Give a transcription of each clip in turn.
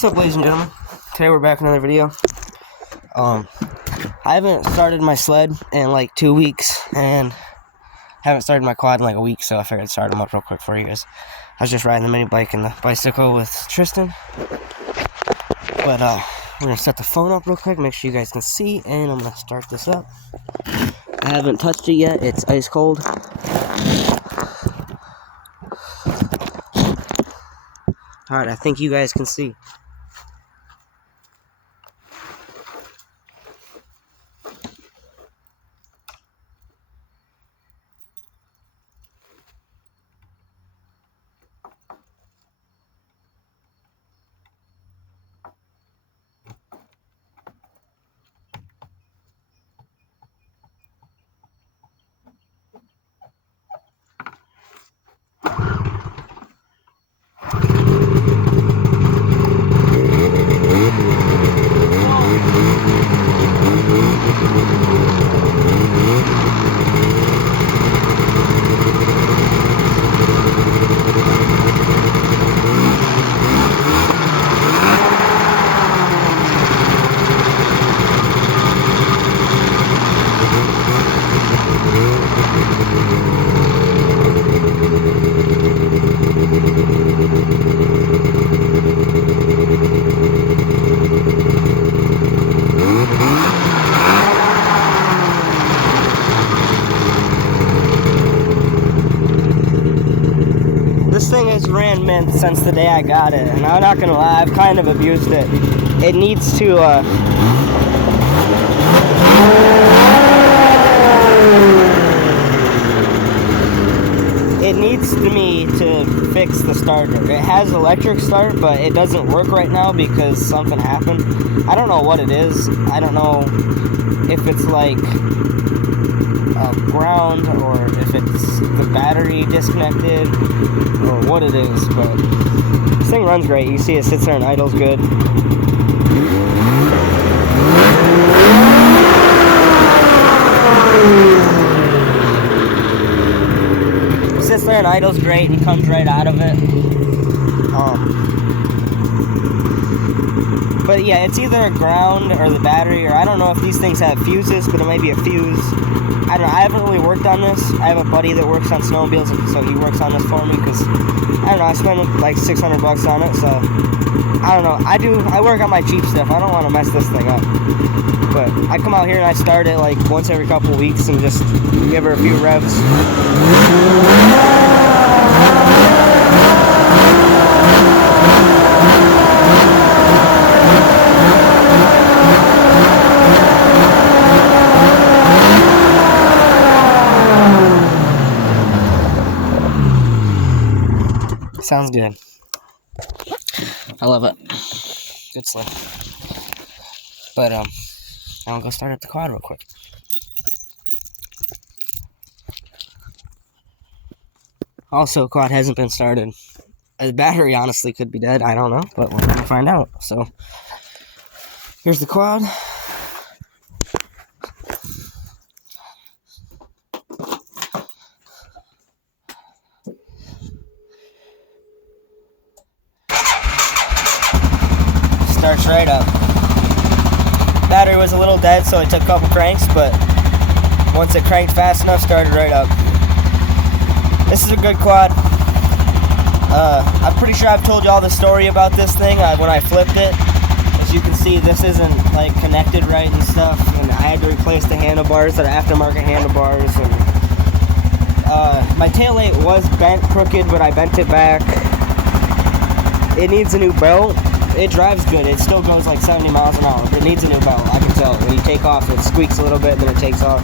What's up, ladies and gentlemen? Today we're back with another video. I haven't started my sled in like 2 weeks, and haven't started my quad in like a week, so I figured I'd start them up real quick for you guys. I was just riding the mini bike and the bicycle with Tristan. But we're gonna set the phone up real quick, make sure you guys can see, and I'm gonna start this up. I haven't touched it yet, it's ice cold. Alright, I think you guys can see. This thing has ran mint since the day I got it, and I'm not gonna lie, I've kind of abused it. It needs to, it needs me to fix the starter. It has electric start, but it doesn't work right now because something happened. I don't know what it is. I don't know if it's like ground or if it's the battery disconnected or what it is, but this thing runs great. You see it sits there and idles good. It sits there and idles great and comes right out of it. But yeah, it's either a ground or the battery, or I don't know if these things have fuses, but it might be a fuse. I don't know, I haven't really worked on this. I have a buddy that works on snowmobiles, so he works on this for me, because, I don't know, I spent like $600 on it, so, I don't know, I work on my cheap stuff. I don't want to mess this thing up. But I come out here and I start it like once every couple weeks and just give her a few revs. Sounds good. I love it. Good sled. But I'll go start up the quad real quick. Also, quad hasn't been started. The battery honestly could be dead. I don't know, but we're gonna find out. So here's the quad. Starts right up. Battery was a little dead, so it took a couple cranks, but once it cranked fast enough, started right up. This is a good quad. I'm pretty sure I've told you all the story about this thing when I flipped it. As you can see, this isn't like connected right and stuff, and I had to replace the handlebars that are aftermarket handlebars. And my taillight was bent crooked, but I bent it back. It needs a new belt. It drives good. It still goes like 70 miles an hour, but it needs a new belt. I can tell. When you take off, it squeaks a little bit, then it takes off.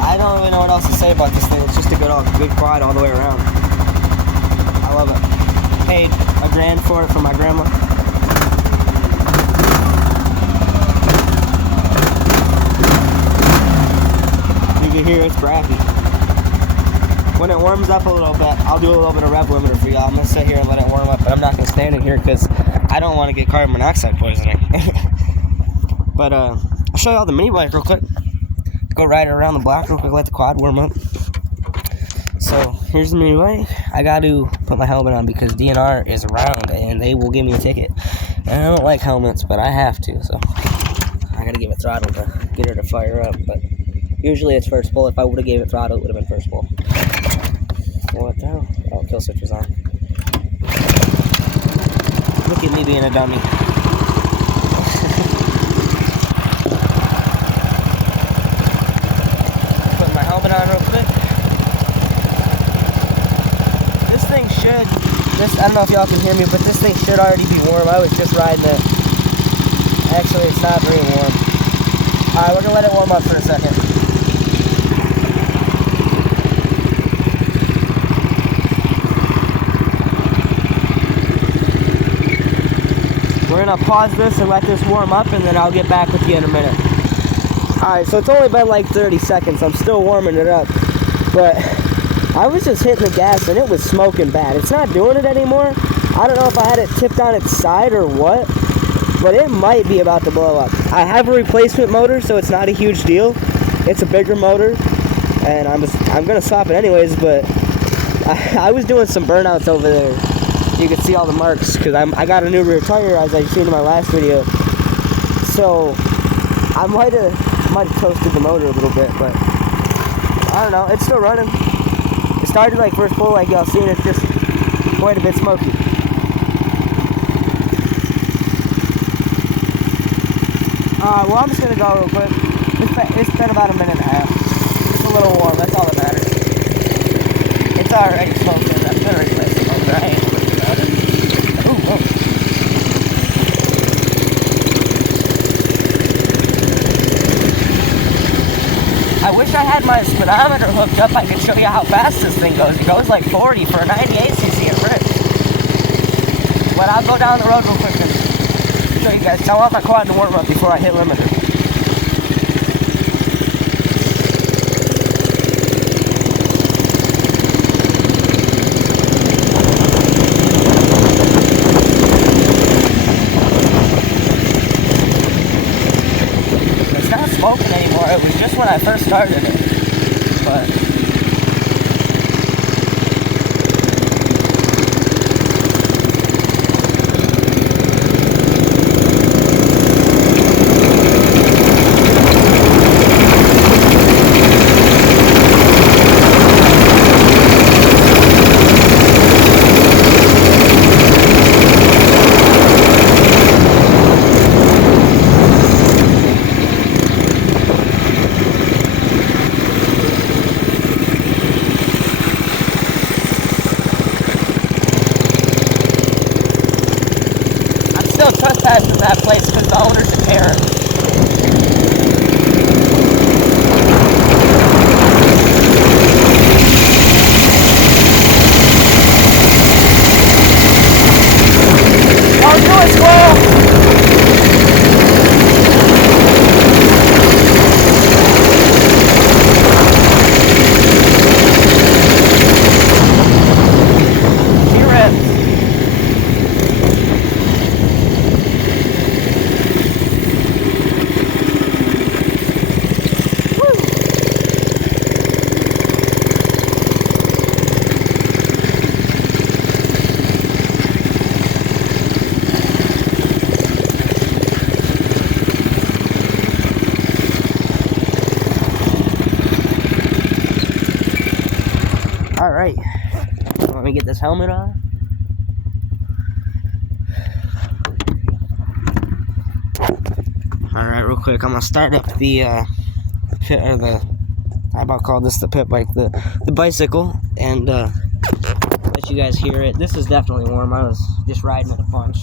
I don't really know what else to say about this thing. It's just a good quad all the way around. I love it. Paid $1,000 for it from my grandma. You can hear it's brappy. When it warms up a little bit, I'll do a little bit of rev limiter for y'all. I'm going to sit here and let it warm up, but I'm not going to stand in here because I don't want to get carbon monoxide poisoning. But I'll show y'all the mini bike real quick. Go ride it around the block real quick, let the quad warm up. So here's the new way. I got to put my helmet on because DNR is around and they will give me a ticket. And I don't like helmets, but I have to, so I gotta give it throttle to get her to fire up. But usually it's first pull. If I would have gave it throttle, it would have been first pull. What the hell? Oh, kill switch was on. Look at me being a dummy. Put my helmet on real quick. This thing should, I don't know if y'all can hear me, but this thing should already be warm. I was just riding it. Actually, it's not very warm. Alright, we're gonna let it warm up for a second. We're gonna pause this and let this warm up, and then I'll get back with you in a minute. Alright, so it's only been like 30 seconds. I'm still warming it up. But I was just hitting the gas and it was smoking bad. It's not doing it anymore. I don't know if I had it tipped on its side or what, but it might be about to blow up. I have a replacement motor, so it's not a huge deal. It's a bigger motor, and I'm gonna swap it anyways, but I was doing some burnouts over there. You can see all the marks, because I got a new rear tire, as I've seen in my last video. So I might have toasted the motor a little bit, but I don't know, it's still running. It started like first pull, like y'all seen, it's just quite a bit smoky. Well, I'm just gonna go real quick. It's been about a minute and a half. It's a little warm, that's all that matters. It's already smoking. I'm gonna replace the motor. I ain't worried about it. Ooh, whoa. I wish I had my speedometer hooked up. I could show you how fast this thing goes. It goes like 40 for a 98cc at Rich. But I'll go down the road real quick and show you guys. I want my quad to warm up before I hit limiter. It's not smoking anymore. It was just when I first started it. But trespassing that place because the owner's a Karen. Don't do it, squirrel! Alright, let me get this helmet on. Alright, real quick, I'm gonna start up the pit, or I about call this the pit bike, the bicycle, and let you guys hear it. This is definitely warm. I was just riding it a bunch.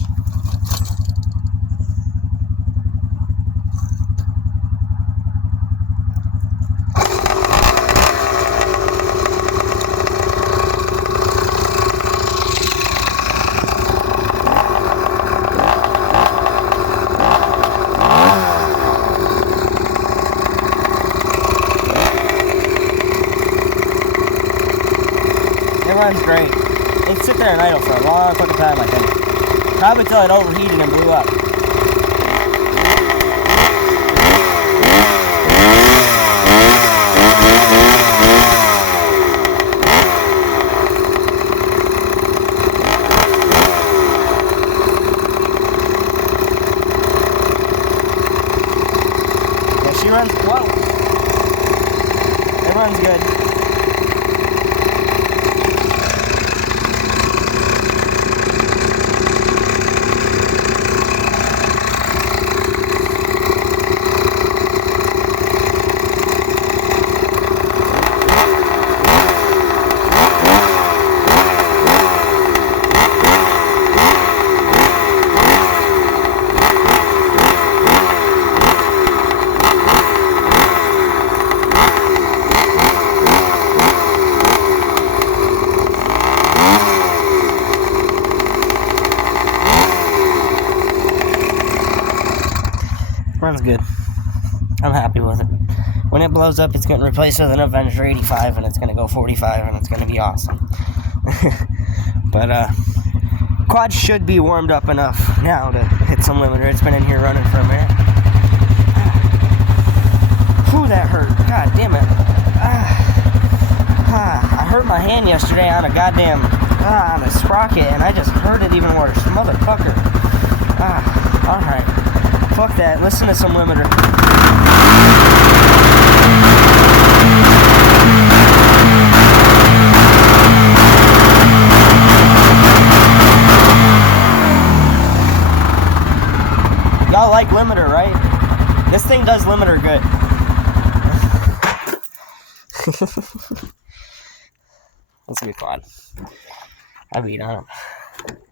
It runs great. It sit there and idle for a long fucking time, I think. Probably till it overheated and blew up. good. Runs good. I'm happy with it. When it blows up, it's getting replaced with an Avenger 85, and it's going to go 45, and it's going to be awesome. But, quad should be warmed up enough now to hit some limiter. It's been in here running for a minute. Whew, that hurt. God damn it. I hurt my hand yesterday on a goddamn, on a sprocket, and I just hurt it even worse. Motherfucker. Alright. Fuck that. Listen to some limiter. Y'all like limiter, right? This thing does limiter good. That's a good quad. I beat on it.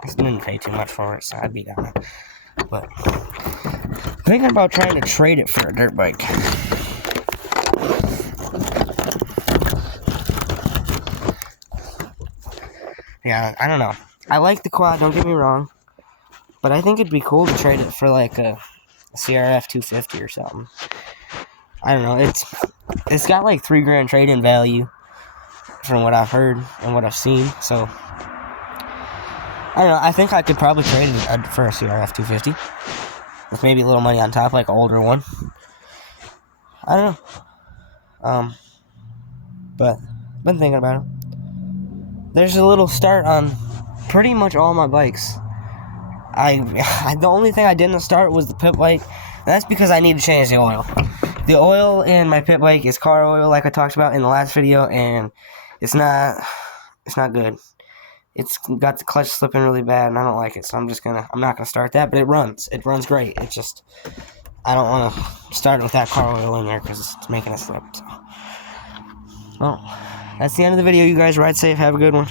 I didn't pay too much for it, so I beat on it. But thinking about trying to trade it for a dirt bike. Yeah, I don't know. I like the quad, don't get me wrong. But I think it'd be cool to trade it for like a CRF 250 or something. I don't know. It's got like $3,000 trade-in value from what I've heard and what I've seen. So I don't know. I think I could probably trade it for a CRF 250 with maybe a little money on top, like an older one. I don't know. But been thinking about it. There's a little start on pretty much all my bikes. The only thing I didn't start was the pit bike. And that's because I need to change the oil. The oil in my pit bike is car oil, like I talked about in the last video, and it's not good. It's got the clutch slipping really bad, and I don't like it, so I'm not gonna start that. But it runs great. It's just I don't want to start with that car oil in there because it's making it slip. So. Well, that's the end of the video. You guys ride safe. Have a good one.